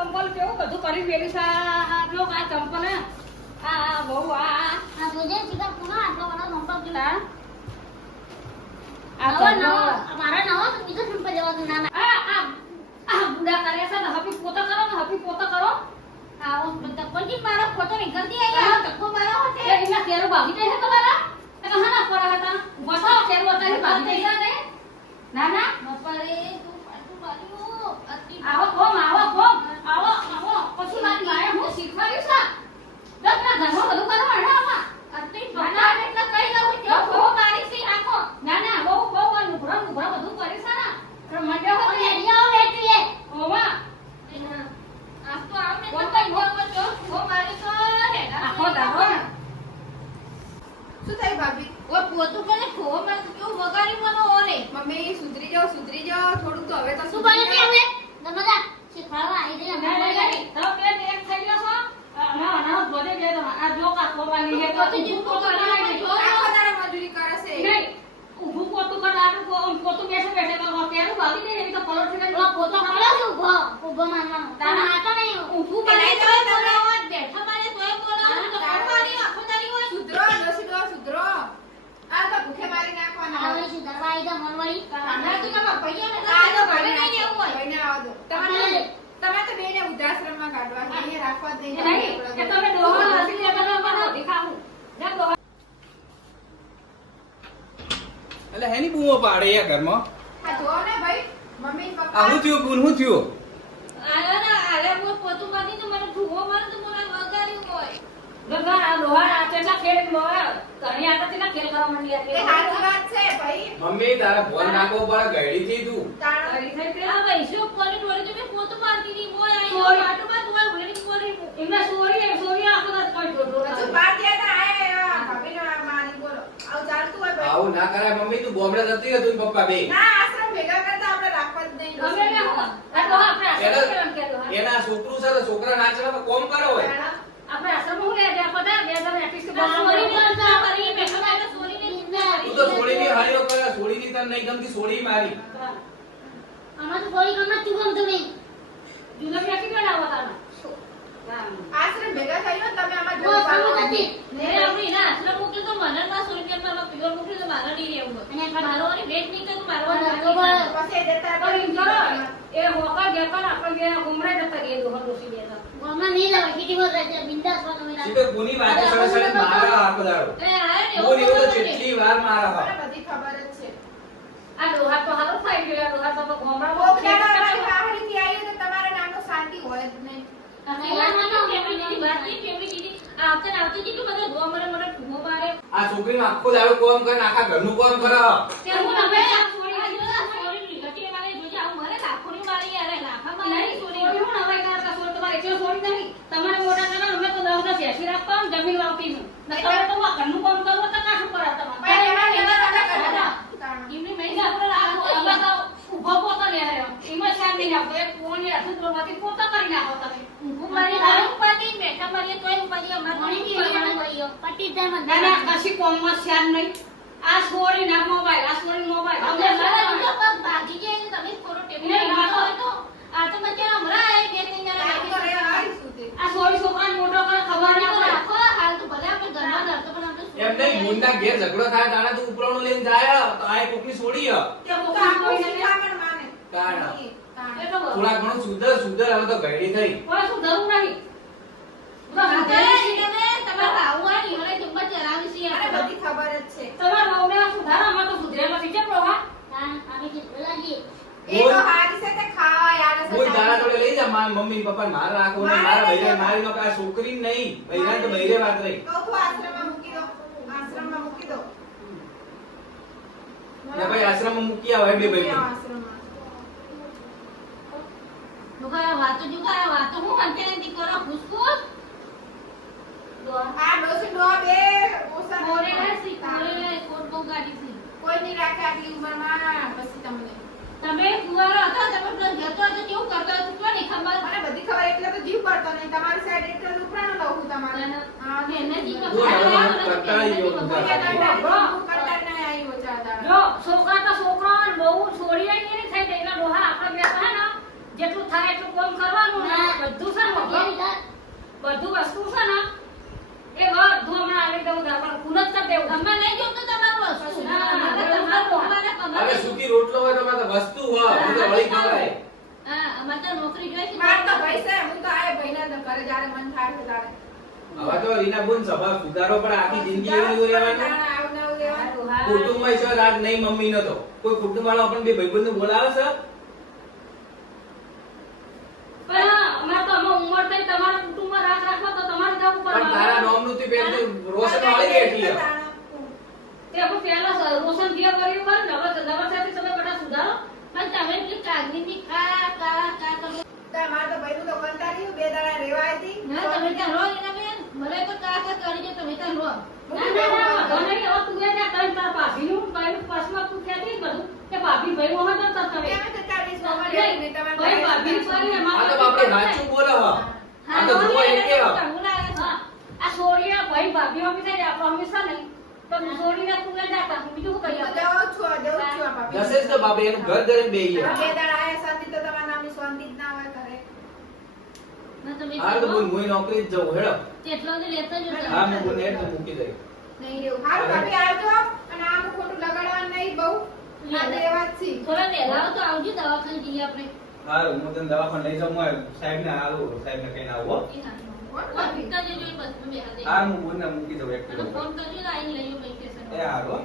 ચંપલ કેવું બધું કરી મેલી છે જો આ ચંપલ હે આ બહુ આ જોજે સીધા પૂરા આટલો વાળો ચંપલ કેલા આ મારા નવો તો બીજો ચંપલ લેવા દો ના આ બુડા કરે છે ને હપી પોતા કરો ને હપી પોતા કરો આવો ચંપલ કી મારો ફોટો નીકળતી આયા ધક્કો મારો હોતે એના કેરો ભાગી જાય છે તમારા એ કહાના પરા હતા બસાવ કેરો હતા એ ભાગી જાય ને ના ના બપરે તું પાટું બાલ્યો અતિ આવો પછી મારી માએ હું શીખવાડ્યું છે દસના ઘરમાં બધું કરવા હે આમાં અતિ બના એટલે કઈ દઉં જો હો મારી સી આખો ના બહુ લુગડા બધું કરી છે ને પણ મજા ઓ હોય લેડિયા બેઠી હે ઓવા આજ તો આવને તો કઈ દઉં જો હો મારી તો હે આખો દાડો ને શું થાય ભાભી? ઓ પોતું કરે ખો મારે તો કેવું વગાડી મનો ઓરે મમ્મી સુધરી જાઓ થોડુંક તો હવે તો શું બને તે હવે નમદા શીખવાડવા આવી દે ના અમે તો બે એક થઈ ગયો છો ના બોલે બે તો આ જો કા કોવાની હે તો પોતું જીવ ઊભું પોતું કરી કરે જો આખો દાડો મજૂરી કરે છે. નહીં ઊભું પોતું કરાવું પોતું બેસે તો કેરું ભાગી દે એવી તો પલોટ છે ઓ પોતો કરો છું ઉભો મારવાનો તારા હાથ નહીં ઊભું મારે તો બોલાવો બેઠા મારે તોય બોલાવો તો કરવાની આખો દાડી હોય સુધરો ડોસી સુધરો. આ તો ભૂખે મારી નાખવાના. આવે છે દરવાઈ દે મનવાળી ના તો તમારા ભૈયા ને આ તો ઘરે ભાઈ નહીં રહેવું હોય ભાઈને આવવા દો. તમે તો બેને વૃદ્ધાશ્રમમાં કાઢવા છે. અહીંયા રાખવા જ નહીં. નહીં કે તમે ડોહા લાસી લે તમે મને દેખાવું જા ડોહા એટલે હેની બૂમો પાડે યાર ઘરમાં આ જો ને ભાઈ મમ્મી આ પપ્પા હું થયું બૂન હું થયું આલે હું પોતું મારી તો મને ધુઓ મારે તો મને વગાડ્યું હોય ગંગા આ ડોહા આ તેના ખેડ ડોહા ઘણી આતા તેના ખેલ કરવા માંડી એ આ સાચી વાત છે ભાઈ. મમ્મી તારા ફોન નાખવો પડે ગયડી થી તું તાણ કરી થઈ તે આ વૈશ્યો કોની ડોળી તો મેં પોતું મારતી ની મોય આઈ સોરી. પાટુમાં તો હોય ઉલેની મોરી એમના સોરી આખો દાડ કોઈ ડોડો હજુ બાર ગયા તા આ ભાભીને મારી બોલો. આવું ચાલતું હોય ભાઈ. આવું ના કરાય મમ્મી તું બોમ્બે જતી રહે તું ને પપ્પા બે ના આશ્રમ ભેગા કરતા આપણે રાખવા જ નહીં. અમે ને હું આ ડોહા આપણે આશ્રમ કેમ કે ડોહા એના છોકરું છે તો છોકરા નાચવામાં કોમ કરો હોય આપણે આશ્રમ હું લે દે પતા બે જણ એટલીસ્ટ સોરી ને અલતા કરી બેઠા બેઠા સોરી ને નિંદા તું તો છોડીની હારીઓ કરે છોડીની તને નહીં ગમતી છોડી મારી આમાં તો સોરી ગમત તું ગમતું નહીં જુલમ યાકી બનાવો તાના આશ્રમ ભેગા થઈ હોય ને તમે આમાં ઓ જોવા સમજ હતી ને ને આપણી ના આશ્રમ મોકલી તો મને ના સોરી કે મારા પ્યોર મોકલી તો મારા નહીં રહેવું અને મારો વાળી ભેટ નહીં તો મારો પછી દેતા પણ એમ કરો એ હોકા ગયા આપણે ગયા ઉમરે જતા ગયા ડોહા ડોસી ગયા ગામમાં નહીં લાવ સીટી પર રહેજે બિંદાસ વાનો મેરા સીધો કોની વાતે સડે સડે મારા આખો દાડો એ આયો ને બોલ એવો તો જેટલી વાર મારા હા મને બધી ખબર જ છે. આ ડોહા તો હાલો થાય ગયો ડોહા તો ગોમડા કોક દાડો અમારી વાહડીથી આવી તો તમારા નામનો શાંતિ હોય જ નહીં. આ છોકરીનો આખો દાડો કોમ કરે ને આખા ઘરનું કોમ કરે તમારે મોટા કરવા અમે તો 10 બેસી રાખવા જમીન વાવતી નું તમે તો ઘરનું કામ કરો તો કાઠું કરા ભાઈ એમાં એવા બધા તમારે કરતા. એમની મહિલા ઉભો પોતા લે રહ્યો એમાં શાન નહીં આવતો એક કોની હાથે પ્રવાતી પોતા કરી નાખો તમે ના ના કશી કોમમાં શાન નહીં આ છોડી ના મોબાઈલ આ છોડી મોબાઈલ તો રહ્યા આવી શું તે? આ છોડી છોકરાને મોટો કરે ખબર એમ નહીં બૂનના ઘેર ઝઘડો થાય તાણે તું ઉપરાણું લઈને જાય તો આ કોકની છોડી હ કે મોકો આખું શીખામણ માને. તાણ. તાણ. એ તો બરોબર. થોડા ઘણું સુધર હવે તો ગયડી થઈ કોઈ શું જરૂર નહીં મને બધી ખબર જ છે. તમારા બહુને સુધારામાં તો સુધરેલો છે કેમ પ્રભા એ તો હારી છે તે ખાવા યાર છે. હું તારા જોડે લઈ જા માર મમ્મી પપ્પા માર રાખો ને મારા બૈરે મારી નો આ છોકરી નહીં બૈરા તો બૈરે વાત રહી કહું છું આશ્રમમાં મૂકી દો. આશ્રમમાં મૂકી દો. ને ભાઈ આશ્રમમાં મૂકી આવે બે ભાઈ આશ્રમમાં. આ ડોસી ડોહા બે ઓછા કોઈ નહીં રાખે આટલી ઉંમરમાં પછી તમને. તમે કુવારો હતા તમે પેલો જતો હતો કેવું કરતો હતો કોને ખબર મને બધી ખબર એટલે તો જીવ પડતો નહીં. તમારી સાઈડ એટલે ઉપરાણો લઉં છું તમારે. હા, ને એને જીવ બોલ, હવે કંટાળી ગયો હું કોઈ તારા. એના ટાઈમ હું કરતા જ નહીં આવી ઓછા હતા. જો છોકરા તો છોકરા બહુ છોડી નહીં થઈ જાય ડોહા આપણે બે હે ને જેટલું થાય એટલું કામ કરવાનું ને વસ્તુ છે ને એ બધું હમણાં આવી દઉં પણ પૂનત કરી દેવું અમે નહીં જોતું તમારું વસ્તુ ના, અમારે તમારું. અમારે ખબર હવે સૂકી રોટલો હોય તો મારે વસ્તુ હોય હું તો વળી ખવડાય. હા અમારે તો નોકરી જોઈએ છે માર તો ભાઈ છે હું તો આય ભાઈના ઘરે જ્યારે મન થાય છે ત્યારે હવે તો રીના બોન સ્વભાવ સુધારો પણ આખી જિંદગી એવું નહીં રહેવાનું. આવું ને આવું રહેવાનું. કુટુંબમાં છે રાગ નહીં મમ્મી નતો કોઈ કુટુંબ વાળો પણ બે ભાઈબંધને બોલાવે છે પણ અમારે તો અમે ઉંમર થઈ તમારા કુટુંબમાં રાખ રાખો તો તમારે જવું પણ તારા નોમનું તી પેલું રોશન વાળી બેઠી છે. તે આપણે પહેલા રોશન જે કર્યું કરે ને હવે નવસાથી તમે બધા સુધારો પણ તમે એટલી કાગડીની કા કા કા કરો માર તો ભાઈનું તો કંટાળ્યું, 2 દાડા રેવાય હતી. ના તમે ત્યાં રહો એના બેન ભલે તો કા કા કરી દે તમે ત્યાં રહો ના ના ના વાંધો નહીં હવે તું એ ત્યાં ત્રણ તાર ભાભીનું ભાઈનું પર્સમાં તું કહેતી બધું કે ભાભી ભાઈ મોહન તો તમે એમ તો 40 માં મળ્યા નહીં, તમારે ભાઈ ભાભી કરી આ અમારે તો આપણે સાચું બોલે હ આ તો જોવા એ કે હ. હું લાગે છે આ સોરિયા ભાઈ ભાભી મમ્મી થાય આપણે હંમેશા નહીં તો સોરીને તું એ જાતા હું બીજું શું હું કહી તો આપું જવું જ છું આ ભાભી. દસે જ તો બાપે એનું ઘર ઘરે બેહી આ છે. 2 દાડા આયા શાંતિ તો તમારા નામની શાંતિ જ ના હોય ઘરે. ના તમે હાલ તો બોલ હું નોકરી જ જવું હેડો. કેટલો ને લેતા જો હા હું બોને એટલે મૂકી દઈ. નહીં રહેવું. હારું ભાભી આવજો અને આમ ખોટું લગાડવાનું નહીં બહુ. આ તો એવા જ છે. થોડા વહેલા આવો તો આવજો દવાખાને જઈએ આપણે હારું હું તને દવાખાને લઈ જાઉં હું સાહેબને હાલું સાહેબને કહીને આવો. કોણ ભાભી? પત્તા જે જોઈ બસ તમે બેહા દે હા હું બોને મૂકી દઉં એક અને કિલો. ફોન કરજો ને આઈને લઈઓ પૈસે એ હારું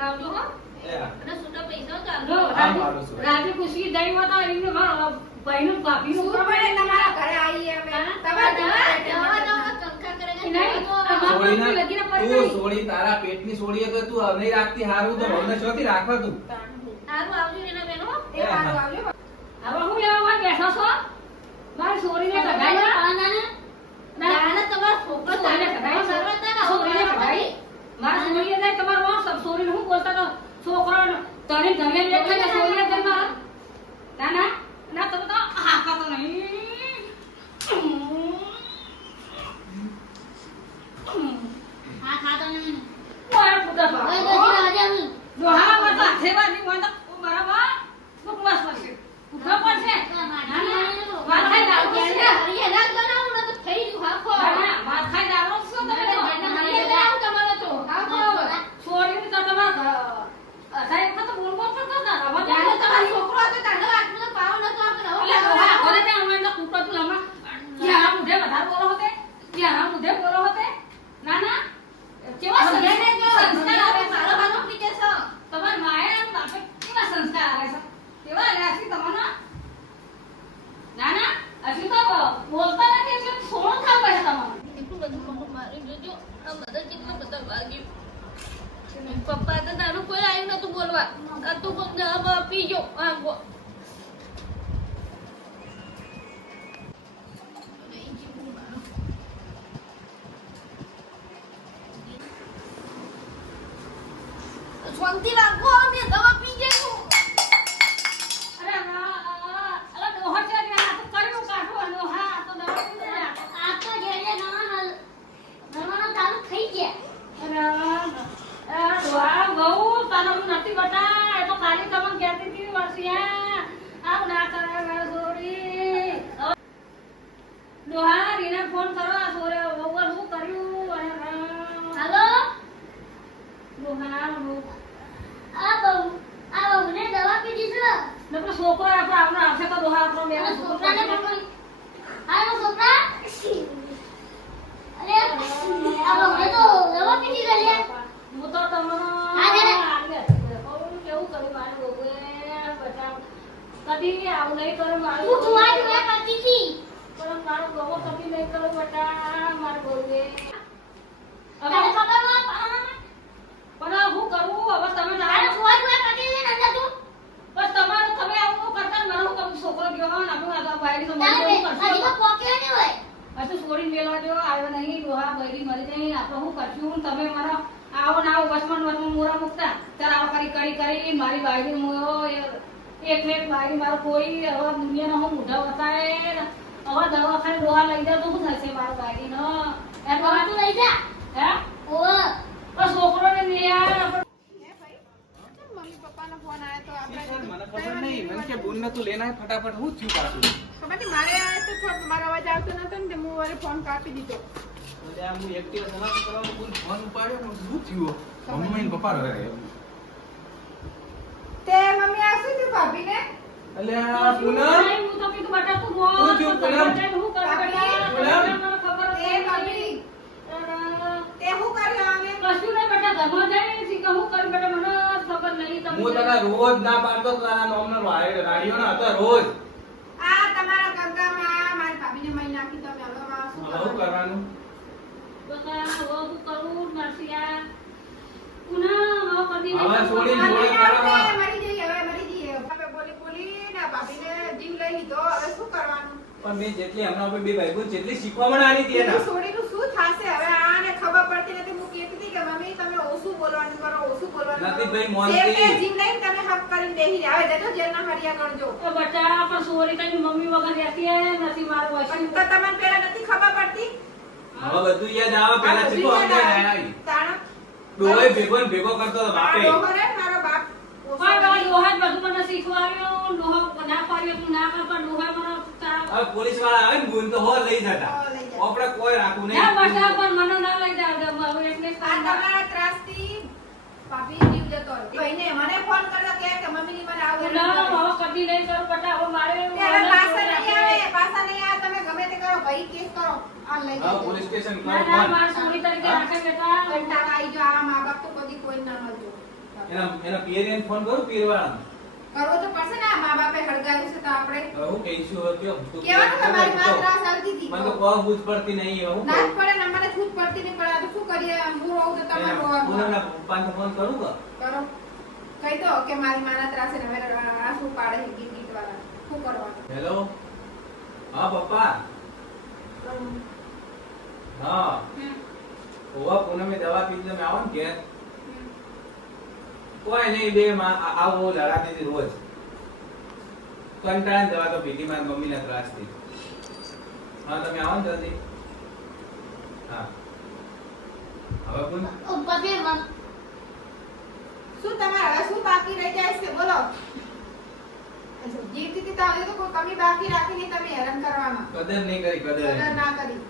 આવજો હો એ હા. અને છૂટા પૈસા તો જો આવજો હા, મારું શું? રાજી ખુશી દઈ હતા એમને મારા ભાઈનું ભાભીનું શું પડે તમારા ઘરે આવીએ અમે. તમારા દવા કંકા કરે કે નહીં, દવા તો તમારે સોળીના- લગીને પડી તું ગઈ. સોળી તારા પેટની સોળી તો તું નહીં રાખતી હારું તો મને શોથી રાખવા તું. સારું આવજો એના બેનો એ હારું આવજો. હવે હું એવા માં બેઠો છો મારી સોરીને કઢાઈ નાના તમારા છોકરો સોરીને કઢાઈ સોરીને કઢાઈ મારા સોરીએ નહીં તમારો વાંક સબ સોરીને હું બોલતા તો છોકરો તને તમે દેખાય ને સોરીએ કઈ મારા ના ના ના તમે તો હાકા તો નહીં હા ખાતો નહીં ઓય પુતા ઓય બા દોજી રાજા હું જો હા માતા સેવાની મને તો બરાબર બકવાસ પડશે ઉઠો પડશે માથાય લાગુ છે હરિયા ના ગણાવું ને તો થઈ ગયું હાખો ના માથાય લાગુ શું તમે તો હરિયા ના તમારો તો હાખો છોડીને તો તમાર સાહેબ તો બોલબો કરતો હતા હવે જાણે તમારો છોકરો હતો તાનો આટલો પાવ નતો આપણે એટલે હવે હવે તે અમે તો કૂટો તું આમાં જ્યાં મુઢે વધારે બોલો હોતે જ્યાં મુઢે બોલો હોતે ના ના કેવા સંસ્કાર સંસ્કાર આવે મારો બાનો પીકે છો તમાર માયા અને બાપે કેવા સંસ્કાર આવે છે કેવા રાશી તમને ના ના હજી તો બોલતા નથી એટલે સોણ થાવ છે તમારે એટલું બધું મોટું મારી જોજો આ બધા કેટલા બધા વાગ્યું પપ્પા તો તારું કોઈ આવ્યું નતું બોલવા આ તું પણ જવાબ આપી ગયો આ શાંતિ રાખો અમે દવા પી જઈશું અરે અલા ડોહર છે ને આ તો કર્યું કાઢો અને હા તો દવા પી દે આ તો જેને નવાનો ચાલુ થઈ ગયા અરે ડોહા બહુ તને હું નથી બતા એ તો ખાલી તમને કહેતી હતી વર્ષિયા આવ ના કરે મારી છોરી ડોહા રીને ફોન કરો આ છોરે વગર શું કર્યું અને હાલો ડોહા આ બહુને દવા પીધી છે નકર છોકરો આપણો આવનો આવશે તો ડોહા આપણો બે અને છોકરાને પણ હાલો છોકરા અરે આ બહુને તો દવા પીધી છે લે હું તો તમને હા, લે. કેવું કર્યું મારે બહુએ બચાવ કદી આવું નહીં કર્યું મારું તું જોવા જોવા કરતી હતી પણ મારું બહુ કદી નહીં કર્યું બટા મારે બહુએ તને હવે ખબર ના પણ હું કરું હવે તમે તારે જાણો જોવા જોવા કરતી હતી ને તું પણ તમારું તમે આવું કરતા ને મારું કરું છોકરો ગયો હોય ને આપણું આગળ બાયડી તો મને તારે એવું હજી તો કરશું પોક્યો નહીં હોય હજુ છોડીને મેલવા દો આવ્યો નહીં ડોહા બૈરી મરી નહીં આપણે શું કરશું તમે મને આવો ને આવો વચમાં મોરા મૂકતા ત્યારે આવો કરી મારી બાયડી મોયો એક બાયડી મારો કોઈ હવે દુનિયાનો હું મોઢા વતાય હવે દવાખાને ડોહા લઈ જાવ તો શું થશે મારો બાયડીનો એમ હવે તું લઈ જા હે ઓહ પણ છોકરોને નહીં યાર હે ભાઈ? કેમ મમ્મી પપ્પા પપ્પાનો ફોન આવ્યો તો આપણે ઈ મને કીધું, ખબર નહીં મને કે બુન ને તું લેના આય ફટાફટ હું થયું પાછું ખબર નહીં, મારે આવ્યો તો થોડો મારો અવાજ આવતો નતો ને તે હું વળી ફોન કાપી દીધો. એટલે આ હું એક્ટિવ સમાજ કરવાનો બુન ફોન ઉપાડ્યો ને શું થયું મમ્મી ને પપ્પા રહે તે મમ્મી આ શું થયું ભાભીને? એટલે આ પૂનમ હું તો કીધું બેટા તું મોં શું થયું, તો પૂનમ? તમે હું કરું બેટા? પૂનમ? મને ખબર જ એ ભાભી, નથી. તે શું કર્યું આને? કશું નહીં બેટા, ઘરમાં જઈને શીખે હું કરું બેટા, મને ખબર નહીં. તમે હું તને રોજ ના પાડતો તો તારા નોમનો રાડીઓ ના હતો રોજ આ તમારા ગંગામાં મારી ભાભીને મહી નાખી તમે હવે આ શું હવે શું કરવાનું? કરવાનું બકા, હવે હું કરું નરસિયા? પૂનમ, હવે કદી નહીં હવે કરું. છોડીને હવે જોડે તારા મરી જઈએ, હવે મરી જઈએ. હવે બોલી ને ભાભીને જીવ લઈ લીધો, હવે શું કરવાનું? પણ મેં જેટલી હમણાં આપણે બે ભાઈ બોન જેટલી શીખવામણ આલી હતી એના એનું છોડીનું શું થાશે? હવે આને ખબર પડતી નથી. હું કહેતી હતી કે મમ્મી તમે ઓછું બોલવાનું કરો, ઓછું બોલવાનું નથી કરો. ભાઈ, મોનથી. શેર જીવ લઈને તમે હક કરીને બેહી રહ્યા. હવે જજો જેલના હરિયા ગણજો. એ બેટા, પણ સોરી કઈ મમ્મી વગર રહેતી હે નથી મારું પણ વસ્તુ. તો તમને પેલા નથી ખબર પડતી? હવે બધું યાદ આવે પેલા આ શીખવા બધું અમને યાદ આવે. આયા તાણા? ડોહે ભેગો ને ભેગો કરતો હતો આ બાપે ડોહો રે, મારો બાપ ઓછો પણ આ નહીં. ડોહા જ બધું મને શીખવાડ્યું. ડોહા ના પાડ્યો તું ના કર, પણ ડોહા મને તારા- હવે પોલીસ વાળા આવે ને ગુણ તો હો લઈ જતા હો લઈ જતા. આપણે કોઈ રાખવું ના બેટા, નહીં પણ મને ના લઈ જાવ દે, હવે એટલે જ આ કહું. તમારા ત્રાસથી ભાભી જીવ જતો રહ્યો. ભાઈને મને ફોન કર્યો કે મમ્મીની મને આવું ના, નથી કર્યું. હવે કદી નહીં કરું બેટા, હવે મારે તે હવે પાછા નહીં આવે, પાછા નહીં આવે. તમે ગમે તે કરો, ભાઈ કેસ કરો. આ લઈ હા જજો. પોલીસ સ્ટેશન ના, કરો ના, ફોન. મારે સોરી તરીકે રાખે બેટા. કંટાળા આવી જાઓ. આ મા બાપ તો કદી કોઈ ના મળજો. એના પિયરિયન ફોન કરું પિયરવાળાને કરવો તો પડશે ને. આ મા બાપે હળગાવ્યું છે તો આપણે હવે હું કહીશું હવે કયો તું કહેવાનું કે મારી માં ત્રાસ આવતી હતી. મને તો કોઈ બૂઝ પડતી નહીં હવે હું ના જ કરું? પડે ને, મને છૂટ પડતી નહીં પડે. આ તો શું કરીએ? હું રહું તો તમારે એના રોવાનું. પૂનમના પપ્પાને ફોન કરું કે કરો. કહી દો કે મારી માના ત્રાસે ને હવે આ શું પાડે છે ગીત વાળા. શું કરવાનું? હેલો હા પપ્પા હા ઓવા પૂનમે દવા પીને તમે આવો ને ઘેર કોઈ નહીં બે માં આવો લડાતી હતી રોજ કંટાળાને દવા તો પીધી મારી મમ્મીના ત્રાસથી હા તમે આવો ને જલ્દી હા હવે પૂન પતિ મન શું તમારે હવે શું બાકી રહી જાય છે? બોલો. જીવતી તો હવે તો કોઈ કમી બાકી રાખી નહીં તમે હેરાન કરવામાં. કદર નહીં કરી કદર કદર નહીં. ના કરી.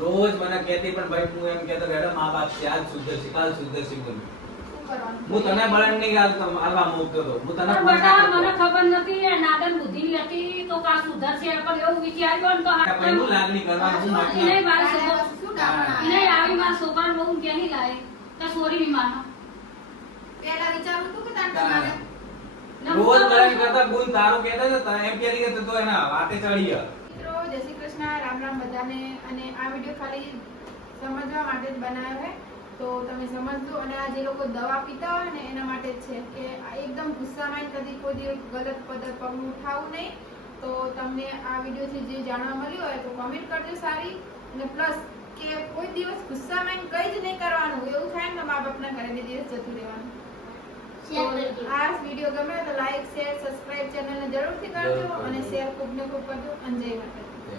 રોજ મને કહેતી પણ ભાઈ હું એમ કહેતો કે મા બાપ છે આજ સુધરશે કાલ સુધરશે બોલ શું કરવાનું? હું તને બળણ નહીં આલવા મૂકતો હતો હું તને પણ ફોન બેટા, કરતો મને હતો. ખબર નથી, એ નાદન બુદ્ધિની હતી તો કાં સુધરશે, પણ એવું વિચાર્યું ને તો આ પહેલું લાગણી કરવાનું હું ઈ નહીં, માટલા મારા તારે છોકરો- શું ડામણા ઈ નહીં, આવ્યા? આવી મારા છોકરાને બહુ ક્યાંની લાવે તો સોરી ની માનો. પહેલા વિચારું તું કે તારે તમારે રોજ બળણ કરતા ગુણ તારું કહેતા હતા એમ કહી કે તો એના વાતે ચડી ગયા મિત્રો જય શ્રી કૃષ્ણ, રામ રામ બધાને. અને આ વિડીયો ખાલી સમજવા માટે જ બનાવ્યો છે, તો તમે સમજજો. અને આ જે લોકો દવા પીતા હોય ને એના માટે જ છે કે આ એકદમ ગુસ્સામાં કદી કોઈ દિવસ ગલત પગલું ઉઠાવવું નહીં. તો તમને આ વિડીયોથી જે જાણવા મળ્યું હોય તો કમેન્ટ કરજો સારી. અને પ્લસ કે કોઈ દિવસ ગુસ્સામાં કંઈ જ નહીં કરવાનું. એવું થાય ને મા બાપના ઘરે બે દિવસ જતું રહેવાનું. શેર કરજો. તો આ વિડીયો ગમે તો લાઈક શેર સબસ્ક્રાઇબ ચેનલને જરૂરથી કરજો અને શેર ખૂબ ને ખૂબ કરજો. અને જય માતાજી.